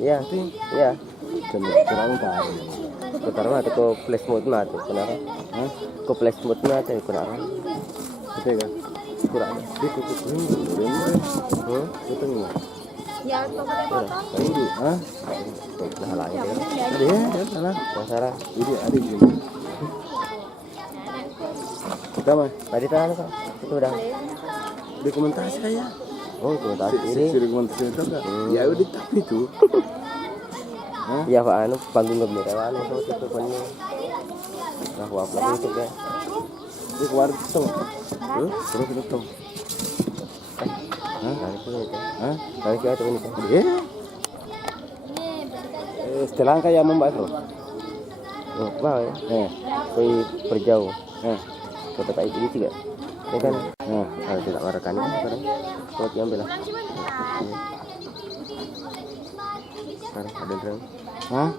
Iya, iya. Kurang kan. Putar mati ko flash mode mati kunara. Hah? Ko flash mode mati kunara. Betul kan? Kurang. Itu betul nggak? Ya, pakai potong. Ini, hah? Nah, lain dia. Ada ya, sana. Masalah. Ini ada di sini. Kita mah Tadi tahan kok. Itu udah. dokumentasi saya. Oh, komentar ini. Dokumentasi itu enggak? Ya udah tapi itu. Iya Pak, anu panggung gembira anu itu pokoknya. Nah, aku upload YouTube ya. Di kemarin itu. Terus itu. Kali itu. Hah? Kali itu ini. Iya. Setelah kayak membahas loh. Oh, wow ya. Koi berjauh. Kota Pak itu juga. Ya kan? Kalau tidak merekam kan sekarang. Kalau diambil lah. Sekarang ada drone. Hah?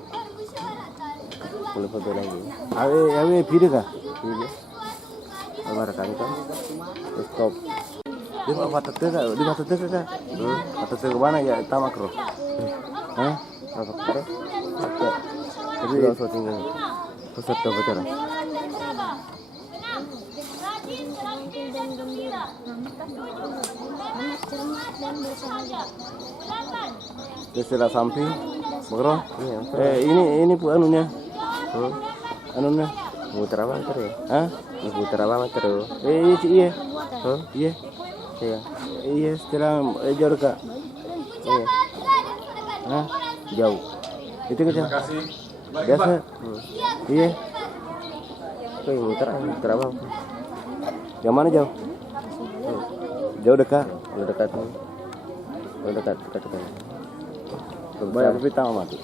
Boleh foto lagi. Awe video kah? Iya. Kalau merekam kan. Stop. Di mata tega kah? Mata tega mana ya tamak bro? Hah? Apa kare? Apa? Jadi Jadi langsung tinggal. Peserta bicara. Dan gembira, cermat dan bersahaja. istilah samping, bro. Iya. Ini bu anunya, anunya. Muter apa muter ya? Hah? Muter apa muter? Iya, Hah? iya, Iya. iya. Istilah jauh kak. Iya. Hah? Jauh. Itu kecil. kasih. Biasa. Iya. Koi muter apa? Yang mana jauh? Jauh dekat. Udah dekat nih. Udah dekat. Bayar tapi tahu mati.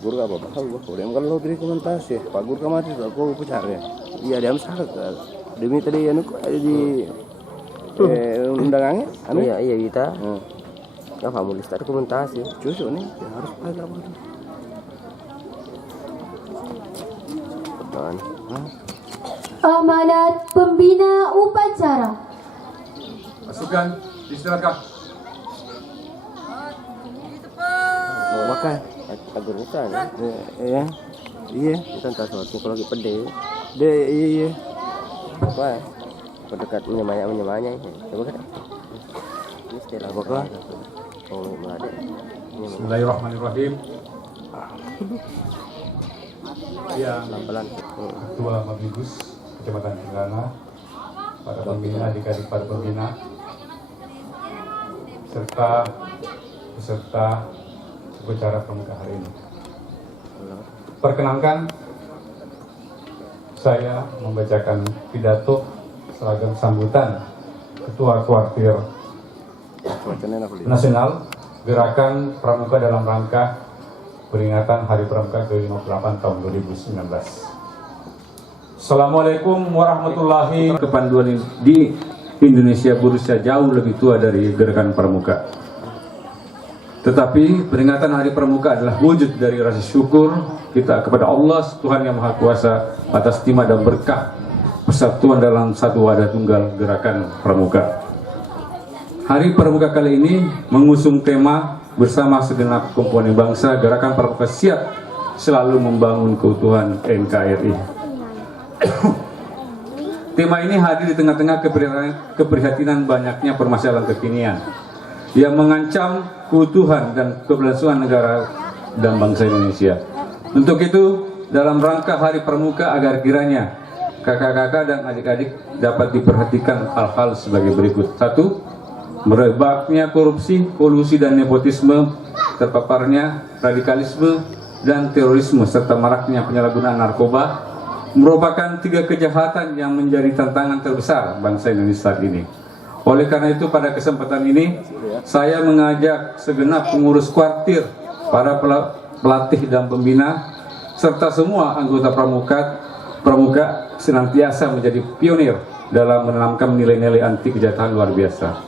Guru apa? Tahu gua. Dia kalau beri komentar sih. Pak Guru mati tuh aku pucar ya. Iya dia masalah. Demi tadi anu di undangannya. Anu Iya kita. Ya kamu list dokumentasi. Cucu nih ya harus pakai apa tuh? Betul. Amanat pembina upacara. Pasukan istirahatkan. Mau makan? Agur bukan. Iya. Iya. Kita entah suatu kalau lagi pede. Iya. Apa? Pendekat menyamanya. Coba kan. Ini setelah Apakah? Oh, ada. Ini Bismillahirrahmanirrahim. Ya, pelan-pelan. Ketua Mabibus Kecamatan Tinggana, para pembina, adik-adik para pembina, serta peserta upacara pramuka hari ini. Perkenankan saya membacakan pidato seragam sambutan Ketua Kuartir Nasional Gerakan Pramuka dalam rangka peringatan Hari Pramuka ke-58 tahun 2019. Assalamualaikum warahmatullahi wabarakatuh. Kepanduan di Indonesia berusia jauh lebih tua dari Gerakan Pramuka. Tetapi peringatan Hari Pramuka adalah wujud dari rasa syukur kita kepada Allah Tuhan Yang Maha Kuasa atas timah dan berkah persatuan dalam satu wadah tunggal Gerakan Pramuka. Hari Pramuka kali ini mengusung tema bersama segenap komponen bangsa, Gerakan Pramuka siap selalu membangun keutuhan NKRI. Tema ini hadir di tengah-tengah keprihatinan banyaknya permasalahan kekinian yang mengancam keutuhan dan keberlangsungan negara dan bangsa Indonesia. Untuk itu, dalam rangka Hari Pramuka agar kiranya kakak-kakak dan adik-adik dapat diperhatikan hal-hal sebagai berikut. 1. Merebaknya korupsi, kolusi dan nepotisme, terpaparnya radikalisme dan terorisme serta maraknya penyalahgunaan narkoba merupakan 3 kejahatan yang menjadi tantangan terbesar bangsa Indonesia saat ini. Oleh karena itu pada kesempatan ini saya mengajak segenap pengurus kuartir, para pelatih dan pembina serta semua anggota pramuka senantiasa menjadi pionir dalam menanamkan nilai-nilai anti kejahatan luar biasa.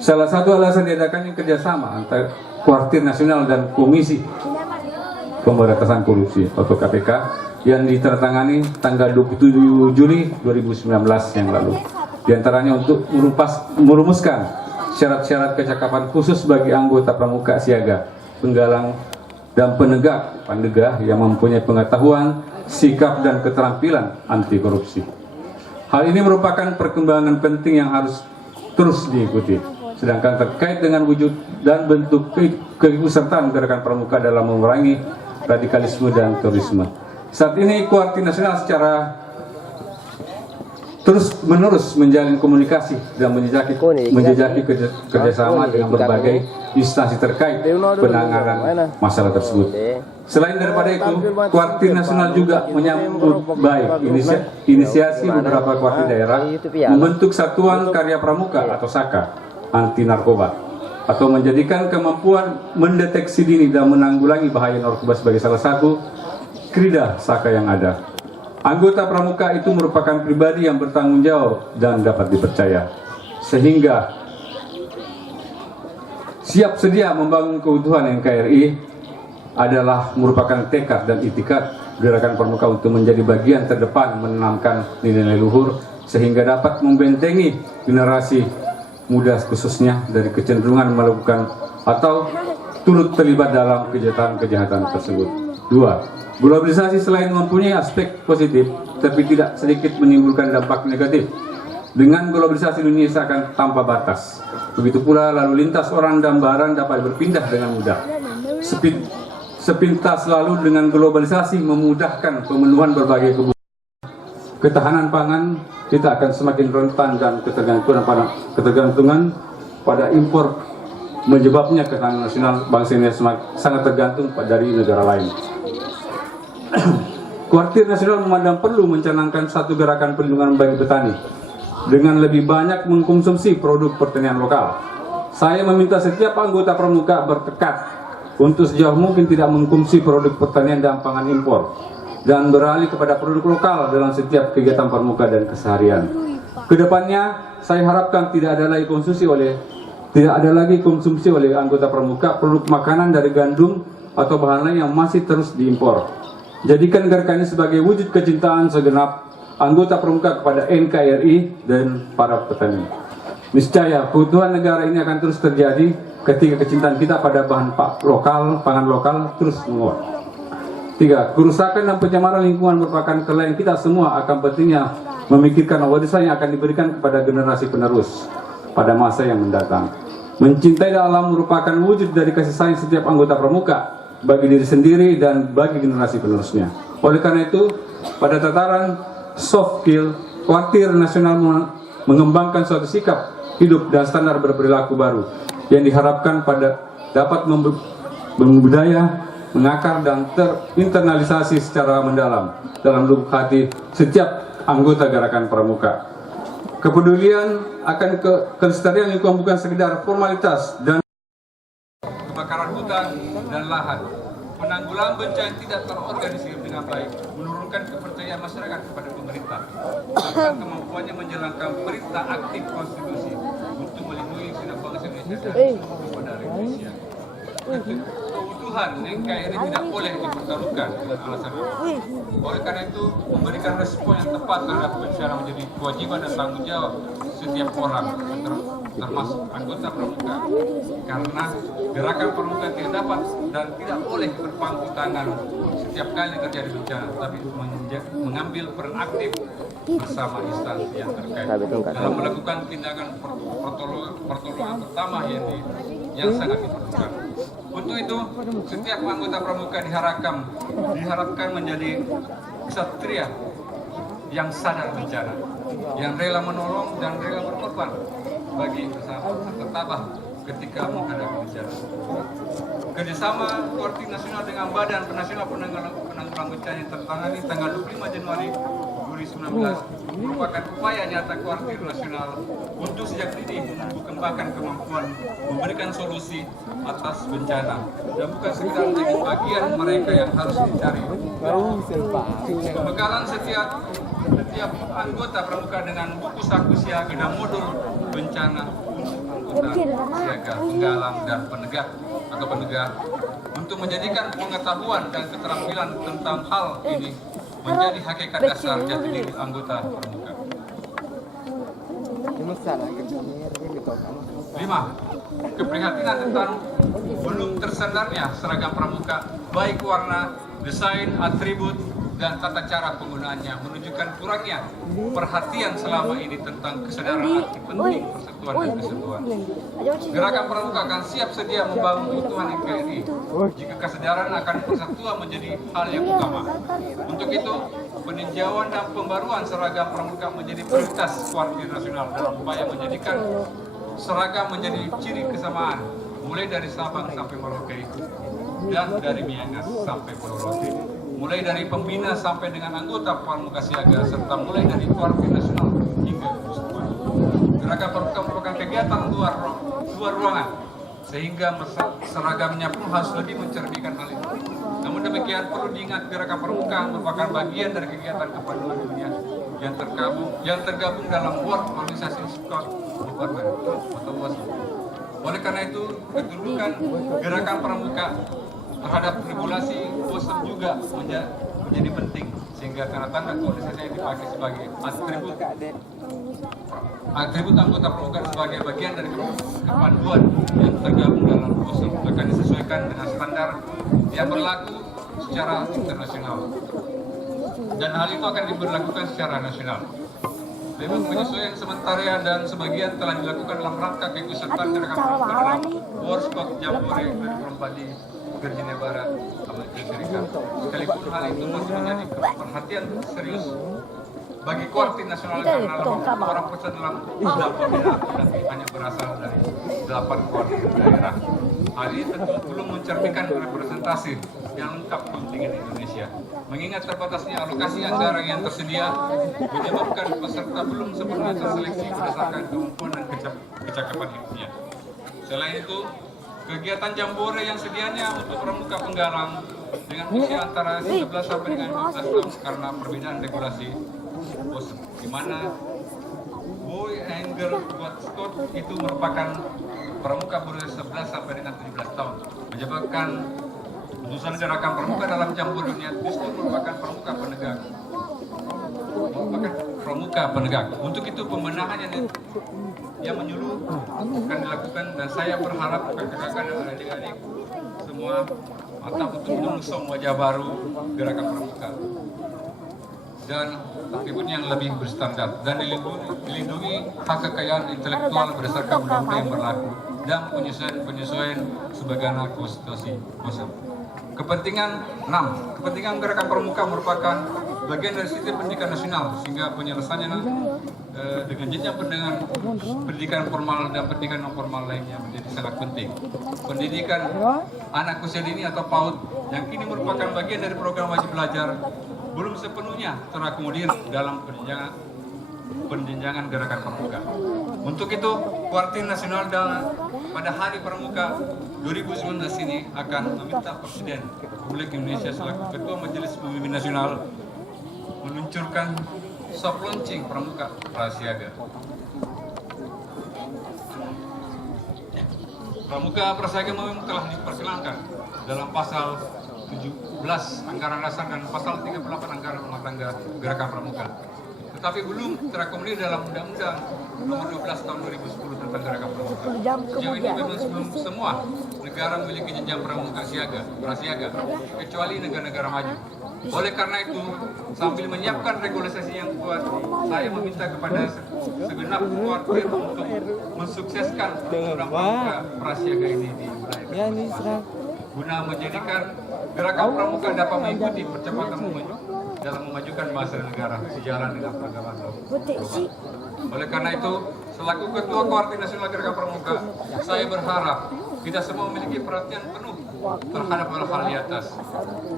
Salah satu alasan diadakannya kerjasama antara Kuartir Nasional dan Komisi Pemberantasan Korupsi atau KPK yang ditandatangani tanggal 27 Juli 2019 yang lalu. Di antaranya untuk merumuskan syarat-syarat kecakapan khusus bagi anggota pramuka siaga, penggalang dan penegak yang mempunyai pengetahuan, sikap dan keterampilan anti korupsi. Hal ini merupakan perkembangan penting yang harus terus diikuti. Sedangkan terkait dengan wujud dan bentuk keikutsertaan gerakan pramuka dalam memerangi radikalisme dan terorisme. Saat ini Kuarti Nasional secara terus-menerus menjalin komunikasi dan menjejaki kerjasama dengan berbagai instansi terkait penanganan masalah tersebut. Selain daripada itu, Kuarti Nasional juga menyambut baik inisiasi beberapa kuarti daerah membentuk Satuan Karya Pramuka atau SAKA anti narkoba, atau menjadikan kemampuan mendeteksi dini dan menanggulangi bahaya narkoba sebagai salah satu krida SAKA yang ada. Anggota pramuka itu merupakan pribadi yang bertanggung jawab dan dapat dipercaya, sehingga siap sedia membangun keutuhan NKRI adalah merupakan tekad dan itikad gerakan pramuka untuk menjadi bagian terdepan menanamkan nilai-nilai luhur sehingga dapat membentengi generasi muda khususnya dari kecenderungan melakukan atau turut terlibat dalam kejahatan tersebut. 2. Globalisasi selain mempunyai aspek positif, tapi tidak sedikit menimbulkan dampak negatif. Dengan globalisasi dunia seakan tanpa batas. Begitu pula lalu lintas orang dan barang dapat berpindah dengan mudah. Sepintas lalu dengan globalisasi memudahkan pemenuhan berbagai kebutuhan. Ketahanan pangan kita akan semakin rentan dan ketergantungan pada impor menyebabnya ketahanan nasional bangsa Indonesia sangat tergantung dari negara lain. Kuartir Nasional memandang perlu mencanangkan satu gerakan perlindungan bagi petani dengan lebih banyak mengkonsumsi produk pertanian lokal. Saya meminta setiap anggota pramuka bertekad untuk sejauh mungkin tidak mengkonsumsi produk pertanian dan pangan impor dan beralih kepada produk lokal dalam setiap kegiatan pramuka dan keseharian. Kedepannya, saya harapkan tidak ada lagi konsumsi oleh anggota pramuka produk makanan dari gandum atau bahan lain yang masih terus diimpor. Jadikan gerakan ini sebagai wujud kecintaan segenap anggota pramuka kepada NKRI dan para petani. Niscaya keutuhan negara ini akan terus terjadi ketika kecintaan kita pada pangan lokal terus menguat. 3. Kerusakan dan pencemaran lingkungan merupakan kelainan kita semua. Akan pentingnya memikirkan warisan yang akan diberikan kepada generasi penerus pada masa yang mendatang. Mencintai alam merupakan wujud dari kasih sayang setiap anggota pramuka bagi diri sendiri dan bagi generasi penerusnya. Oleh karena itu, pada tataran soft skill, Kuartir Nasional mengembangkan suatu sikap hidup dan standar berperilaku baru yang diharapkan dapat membudaya, mengakar dan terinternalisasi secara mendalam dalam lubuk hati setiap anggota gerakan pramuka. Kepedulian akan kelestarian lingkungan bukan sekedar formalitas dan kebakaran hutan dan lahan, penanggulangan bencana yang tidak terorganisir dengan baik, menurunkan kepercayaan masyarakat kepada pemerintah, serta kemampuannya menjalankan perintah aktif konstitusi untuk melindungi segenap bangsa Indonesia kepada Indonesia. Keutuhan NKRI tidak boleh dipertaruhkan dengan alasan apapun. Oleh karena itu, memberikan respon yang tepat terhadap bencana menjadi kewajiban dan tanggung jawab setiap orang, termasuk anggota pramuka. Karena gerakan pramuka tidak dapat dan tidak boleh berpangku tangan setiap kali terjadi bencana, tapi mengambil peran aktif bersama instansi yang terkait dalam melakukan tindakan pertolongan pertama yang sangat diperlukan. Untuk itu, setiap anggota pramuka diharapkan menjadi ksatria yang sadar bencana, yang rela menolong dan rela berkorban bagi bersama serta tabah ketika menghadapi bencana. Kerjasama Kuartir Nasional dengan Badan Nasional Penanggulangan Bencana yang tertangani tanggal 25 Januari 2019 merupakan upaya nyata Kuartir Nasional untuk sejak dini mengembangkan kemampuan memberikan solusi atas bencana dan bukan sekedar menjadi bagian mereka yang harus dicari. Pembekalan setiap anggota pramuka dengan buku saku siaga dan modul bencana anggota siaga, penggalang dan penegak untuk menjadikan pengetahuan dan keterampilan tentang hal ini menjadi hakikat dasar jati diri anggota pramuka. 5. keprihatinan tentang belum tersandarnya seragam pramuka, baik warna, desain, atribut, dan tata cara penggunaannya menunjukkan kurangnya perhatian selama ini tentang kesadaran arti penting persatuan dan kesatuan. Gerakan Pramuka akan siap sedia membangun keutuhan NKRI jika kesadaran akan persatuan menjadi hal yang utama. Untuk itu, peninjauan dan pembaruan seragam Pramuka menjadi prioritas Koordinasi Nasional dalam upaya menjadikan seragam menjadi ciri kesamaan, mulai dari Sabang sampai Merauke dan dari Miangas sampai Pulau Rote, mulai dari pembina sampai dengan anggota Pramuka Siaga, serta mulai dari Koordinasi Nasional hingga keseluruhan. Gerakan Pramuka merupakan kegiatan luar ruangan, sehingga seragamnya pun harus lebih mencerminkan hal itu. Namun demikian perlu diingat, Gerakan Pramuka merupakan bagian dari kegiatan kepedulian dunia yang tergabung dalam World Organization Sport Department atau WOSD. Oleh karena itu, kedudukan Gerakan Pramuka terhadap regulasi WOSD juga menjadi penting, sehingga tanda-tanda koordinasi yang dipakai sebagai atribut anggota pramuka sebagai bagian dari kepanduan yang tergabung dalam WOSD akan disesuaikan dengan standar yang berlaku secara internasional, dan hal itu akan diberlakukan secara nasional. Memang penyesuaian sementara dan sebagian telah dilakukan dalam rangka keikutsertaan Gerakan Pramuka dalam World Sport Jambore 2024 di Virginia Barat, Amerika Serikat. Sekalipun hal itu masih menjadi perhatian serius bagi Koordinasi Nasional karena orang pusat dalam 8 daerah dan hanya berasal dari 8 koordinasi daerah. Hal ini tentu belum mencerminkan representasi yang lengkap kontingen Indonesia. Mengingat terbatasnya alokasi anggaran yang tersedia, menyebabkan peserta belum sepenuhnya terseleksi berdasarkan kemampuan dan kecakapan hidupnya. Selain itu, kegiatan Jambore yang sedianya untuk pramuka penggalang dengan usia antara 11 sampai dengan 15 tahun karena perbedaan regulasi, di mana boy and girl squad itu merupakan pramuka berusia 11 sampai dengan 17 tahun, menyebabkan utusan Gerakan Pramuka dalam Jambore dunia justru merupakan pramuka penegak. Untuk itu pembenahan yang menyeluruh akan dilakukan, dan saya berharap kakak-kakak dan adik-adik semua mantap untuk mengusung wajah baru Gerakan Pramuka dan atribut yang lebih berstandar dan dilindungi hak kekayaan intelektual berdasarkan undang-undang yang berlaku dan penyesuaian sebagaimana konstitusi WOSD. Kepentingan Gerakan Pramuka merupakan bagian dari sistem pendidikan nasional, sehingga penyelesaiannya dengan jenjang pendidikan formal dan pendidikan non formal lainnya menjadi sangat penting. Pendidikan anak usia dini atau PAUD yang kini merupakan bagian dari program wajib belajar belum sepenuhnya terakomodir dalam penjenjangan Gerakan Pramuka. Untuk itu, Koordinasi Nasional pada Hari Pramuka 2019 ini akan meminta Presiden Republik Indonesia selaku Ketua Majelis Pemimpin Nasional meluncurkan soft launching Pramuka Prasiaga. Pramuka Prasiaga memang telah diperkenalkan dalam pasal 17 Anggaran Dasar dan pasal 38 Anggaran Rumah Tangga Gerakan Pramuka, tetapi belum terakomodir dalam Undang-Undang Nomor 12 Tahun 2010 tentang Gerakan Pramuka. Sejauh ini memang sebelum semua negara memiliki jenjang pramuka prasiaga, kecuali negara-negara maju. Oleh karena itu, sambil menyiapkan regulasi yang kuat, saya meminta kepada segenap koordinator untuk mensukseskan program pramuka prasiaga ini di wilayah guna menjadikan Gerakan Pramuka dapat mengikuti percepatan dalam memajukan bangsa dan negara sejalan dengan perkembangan global. Oleh karena itu, selaku Ketua Koordinasi Nasional Gerakan Pramuka, saya berharap kita semua memiliki perhatian penuh terhadap hal-hal di atas.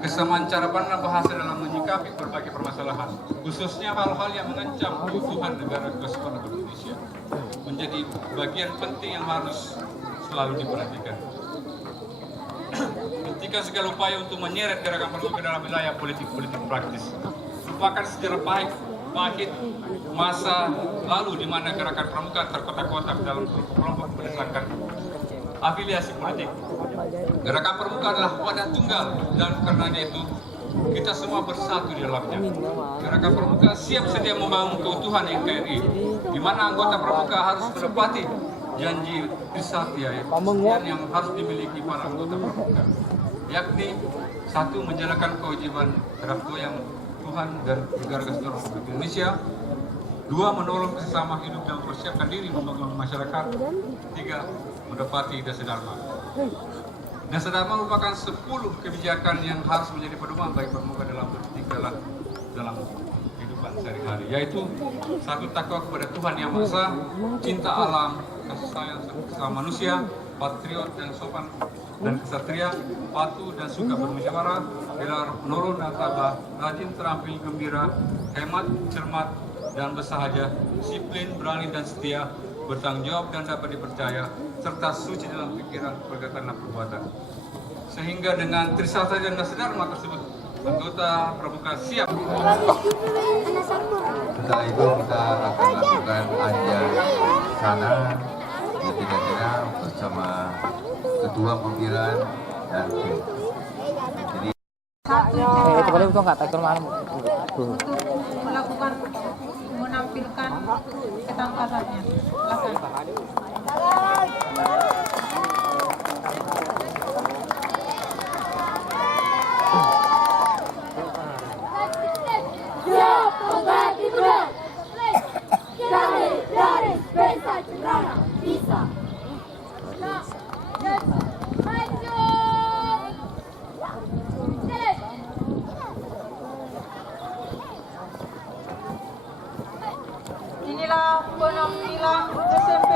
Kesamaan cara pandang bahasa dalam menyikapi berbagai permasalahan, khususnya hal-hal yang mengancam keutuhan negara kesatuan Indonesia, menjadi bagian penting yang harus selalu diperhatikan. Hentikan segala upaya untuk menyeret Gerakan Pramuka dalam wilayah politik praktis. Lupakan sejarah pahit masa lalu di mana Gerakan Pramuka terkotak-kotak dalam kelompok berdasarkan afiliasi politik. Gerakan Pramuka adalah wadah tunggal, dan karena itu kita semua bersatu di dalamnya. Gerakan Pramuka siap sedia membangun keutuhan NKRI, di mana anggota Pramuka harus menepati janji Trisatya yang harus dimiliki para anggota pramuka, yakni satu, menjalankan kewajiban terhadap yang Tuhan dan negara kesatuan Republik Indonesia. Dua, menolong sesama hidup dan mempersiapkan diri membangun masyarakat. Tiga, mendapati Dasa Dharma. Dasa Dharma merupakan 10 kebijakan yang harus menjadi pedoman bagi pramuka dalam bertindak dalam kehidupan sehari-hari, yaitu satu, takwa kepada Tuhan Yang Maha Esa, cinta alam, kasih sayang sama manusia, patriot dan sopan dan kesatria, patuh dan suka bermusyawarah, rela menurun dan tabah, rajin, terampil, gembira, hemat, cermat dan bersahaja, disiplin, berani dan setia, bertanggung jawab dan dapat dipercaya, serta suci dalam pikiran, perkataan dan perbuatan. Sehingga dengan Trisatya dan Dasa Dharma tersebut, anggota pramuka siap. Setelah itu kita akan lakukan ajar sana, ya kira-kira bersama ketua pimpinan dan tim. Jadi itu boleh untuk nggak takut malam melakukan menampilkan ketangkasannya. Inilah penampilan SMP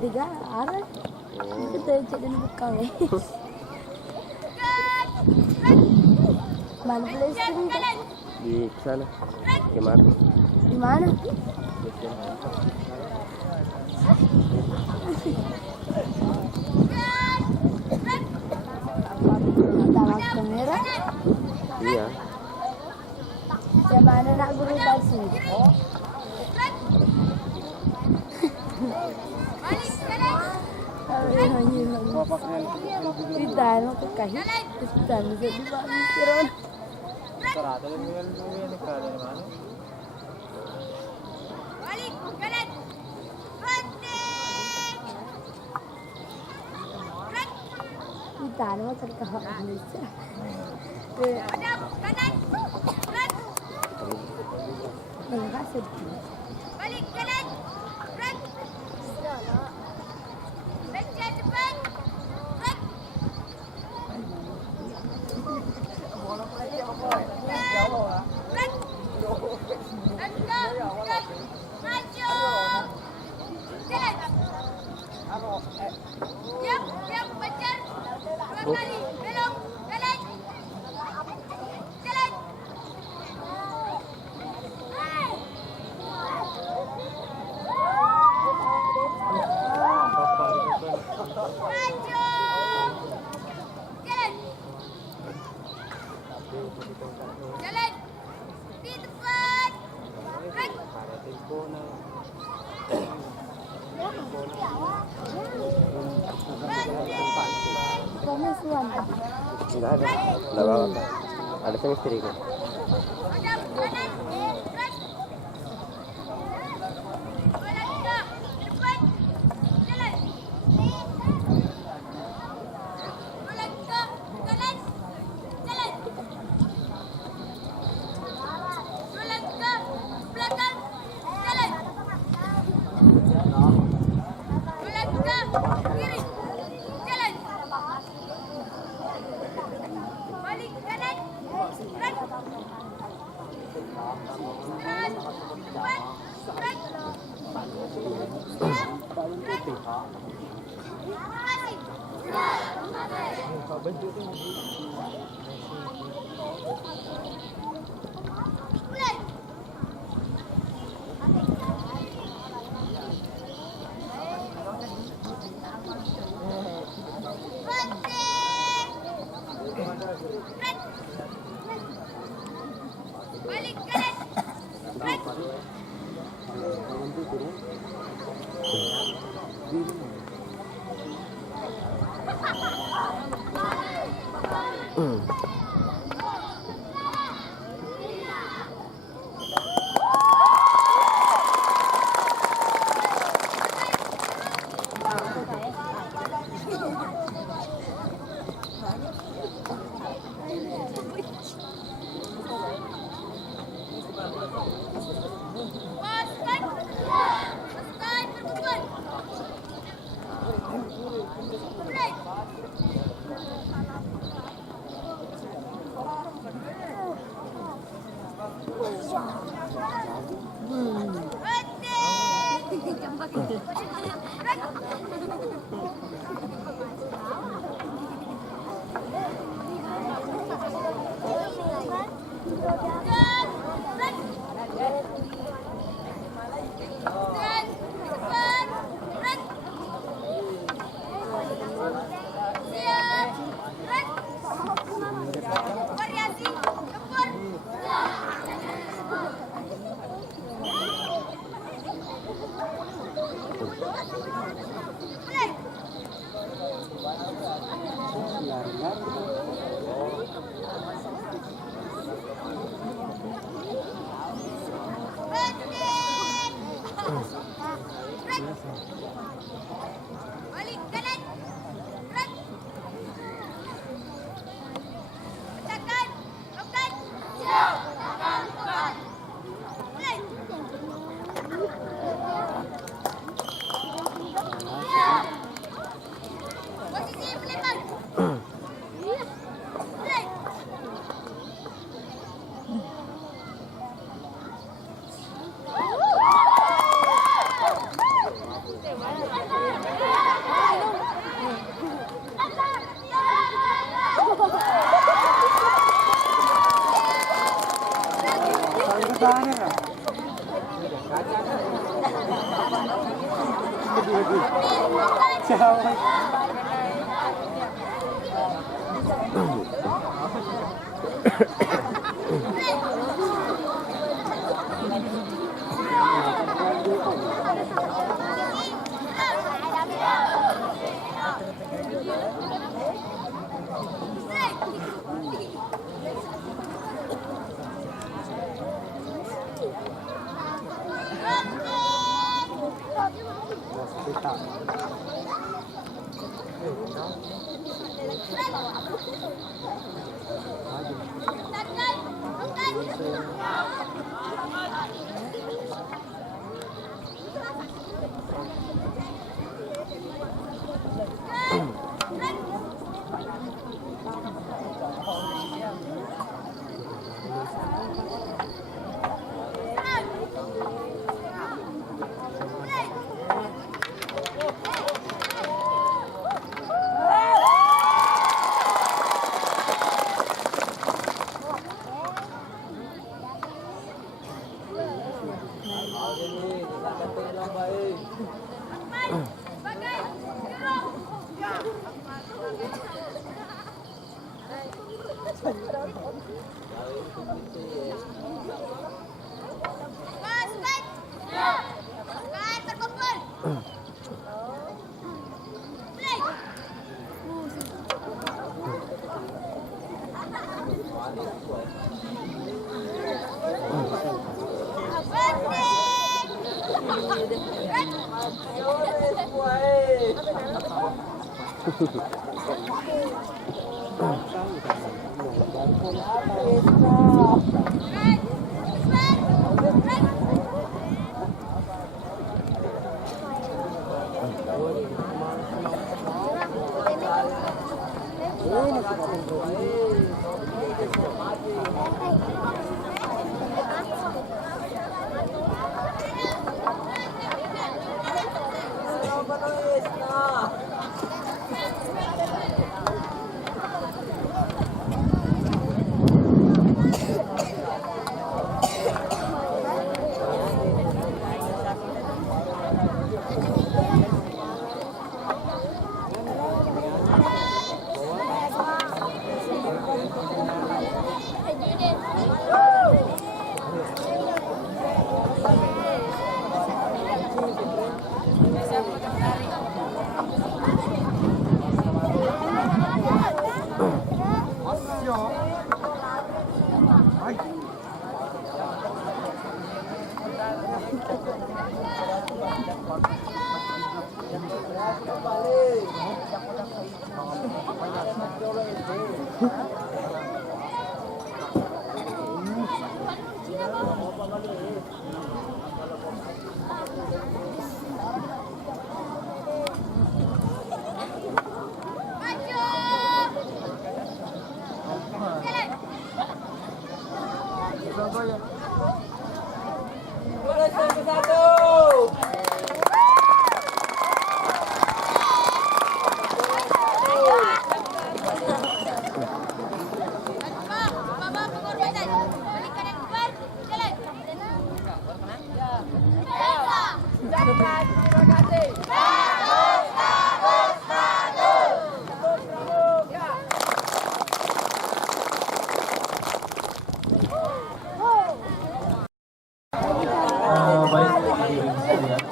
3 arah kita jadi buka mana PlayStation Di sana. Gimana? di mana? Dalam kamera? Iya. Macam mana nak guru palsu? Kita nak kahit, kita nak jadi bangsiran. Kita nak terkahak Malaysia. Enggak sedih. Balik kanan. Gerak. Baca cepat. Gerak. Gerak. Gerak. Maju. Jalan. Diam, baca. Dua kali. Belok. Jalan. Jalan. Jalan di tempat. Kamu suan. Enggak ada. Enggak apa-apa. Ada sama istriku. Hadap kanan. Gerak. Bola ke depan. Jalan. Bola ke kanan. Jalan. Bola ke belakang. Jalan. Bola ke kiri. Jalan. Balik kanan. Gerak. Gerak. Depan. Gerak. Siap. Gerak. Masih. Mulai. Balik kanan. Gerak. Pasukan. Pasukan berkumpul. Mulai. Variasi tempur. Mulai. Balik kanan. Gerak. Pecahkan. Lakukan. Mulai. Posisi melempar. Mulai.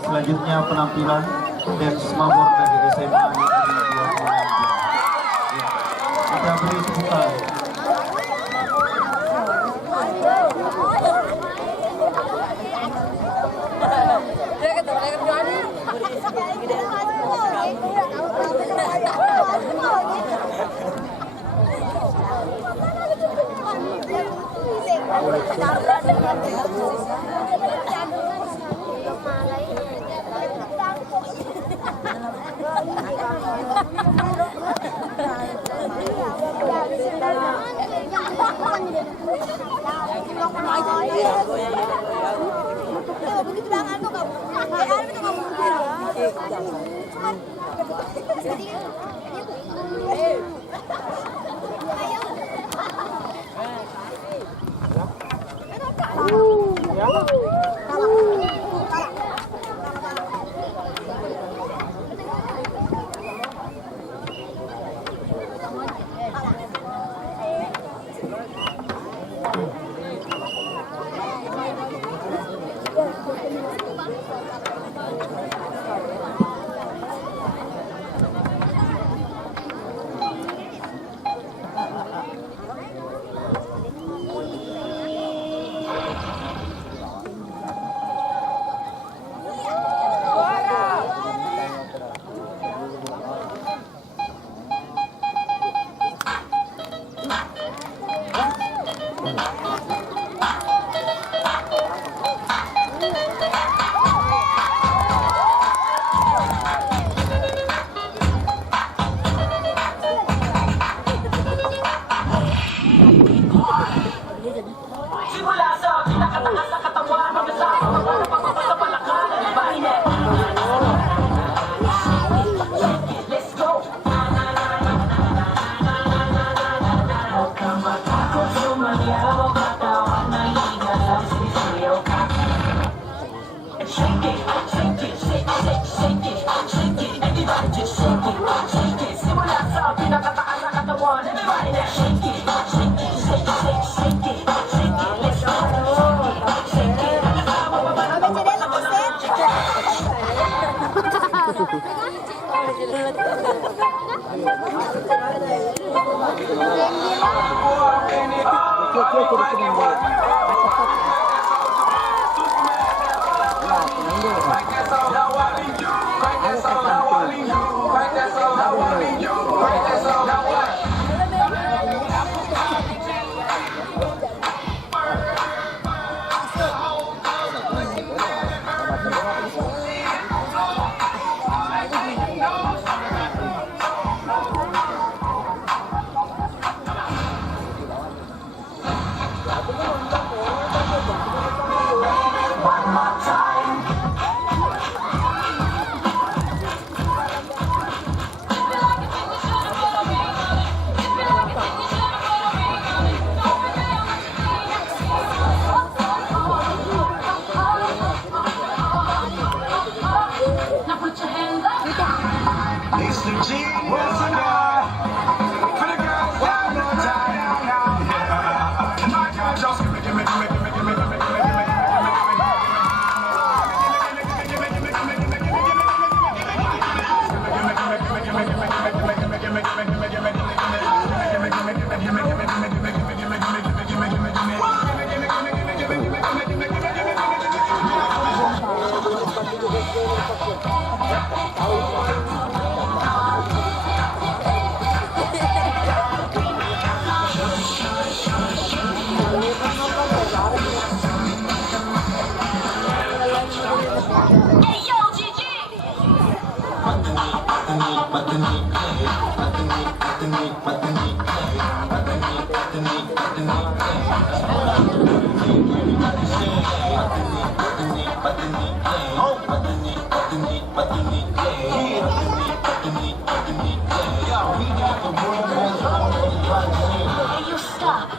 Selanjutnya penampilan dance mabur dari SMA Negeri 2. Kita beri sebutan.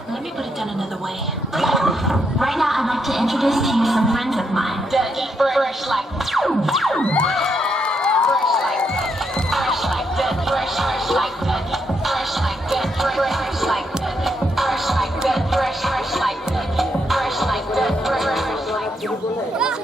Let me put it done another way. Right now, I'd like to introduce to you some friends of mine. Dirty, fresh like, fresh like, fresh like that, fresh like that, fresh like that, fresh like that, fresh like that, fresh like that, fresh like that, fresh like that.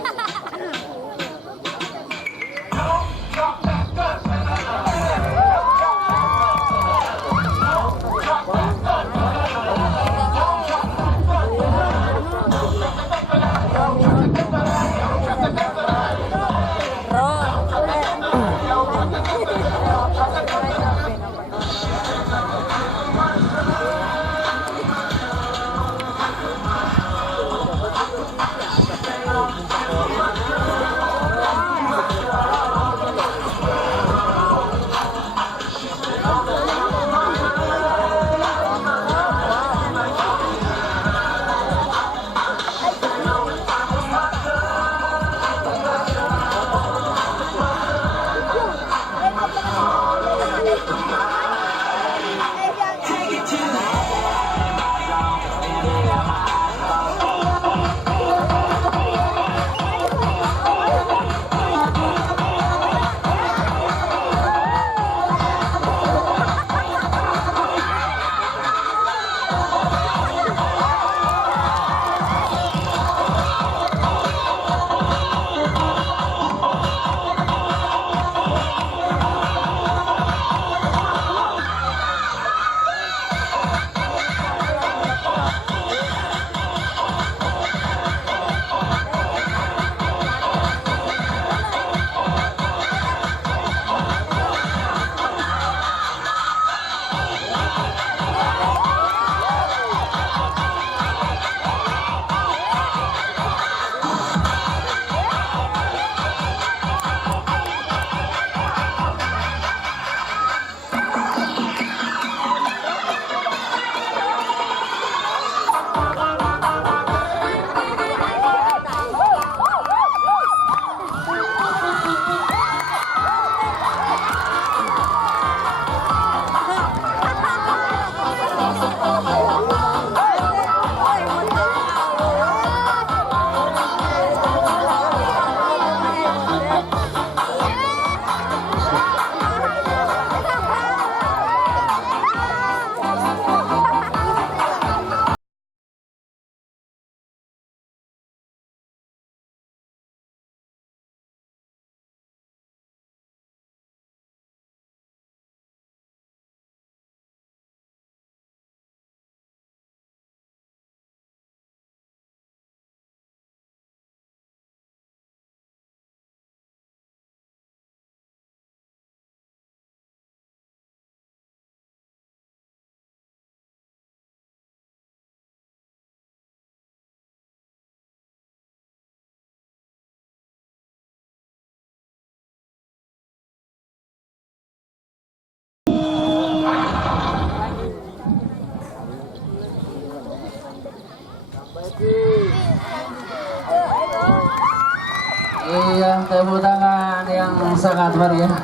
Iya, tepuk tangan yang sangat meriah.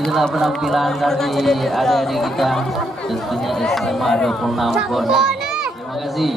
Inilah penampilan dari adik-adik kita, tentunya SMA 26 Pon. Terima kasih.